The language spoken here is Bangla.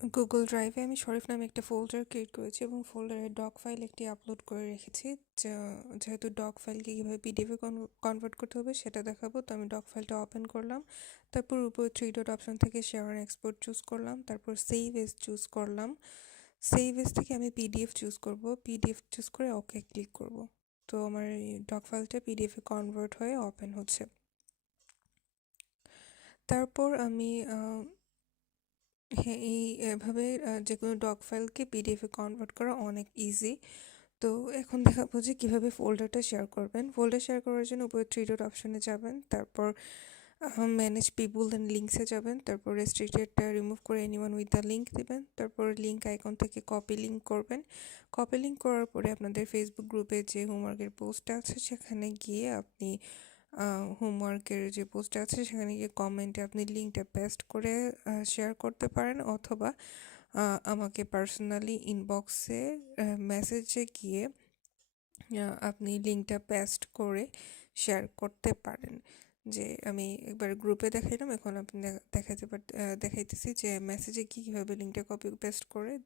গুগল ড্রাইভে আমি শরীফ নামে একটা ফোল্ডার ক্রিয়েট করেছি এবং ফোল্ডারে ডক ফাইল একটি আপলোড করে রেখেছি। যেহেতু ডক ফাইলকে কীভাবে পিডিএফে কনভার্ট করতে হবে সেটা দেখাবো। তো আমি ডক ফাইলটা ওপেন করলাম। তারপর উপরে থ্রি ডট অপশন থেকে শেয়ার এক্সপোর্ট চুজ করলাম। তারপর সেভ এস চুজ করলাম। সেভ এস থেকে আমি পিডিএফ চুজ করব। পিডিএফ চুজ করে ওকে ক্লিক করব। তো আমার ডক ফাইলটা পিডিএফে কনভার্ট হয়ে ওপেন হচ্ছে। তারপর আমি হ্যাঁ এই এভাবে যে কোনো ডক ফাইলকে পিডিএফে কনভার্ট করা অনেক ইজি তো এখন দেখাবো যে কীভাবে ফোল্ডারটা শেয়ার করবেন। ফোল্ডার শেয়ার করার জন্য উপরে থ্রি ডট অপশনে যাবেন, তারপর ম্যানেজ পিপুল দেন লিঙ্কসে যাবেন, তারপর রেস্ট্রিক্টেডটা রিমুভ করে এনিওয়ান উইথ দ্য লিঙ্ক দেবেন, তারপর লিঙ্ক আইকন থেকে কপি লিঙ্ক করবেন। কপি লিঙ্ক করার পরে আপনাদের ফেসবুক গ্রুপে যে হোমওয়ার্কের পোস্টটা আছে, সেখানে গিয়ে আপনি হোমওয়ার্কের যে পোস্ট আছে, সেখানে গিয়ে কমেন্টে আপনি লিঙ্কটা পেস্ট করে শেয়ার করতে পারেন অথবা আমাকে পার্সোনালি ইনবক্সে মেসেজে গিয়ে আপনি লিঙ্কটা পেস্ট করে শেয়ার করতে পারেন। যে আমি একবার গ্রুপে দেখাইলাম, এখন আপনি দেখা- দেখাইতে পার দেখাইতেছি যে মেসেজে কী, কীভাবে লিঙ্কটা কপি পেস্ট করে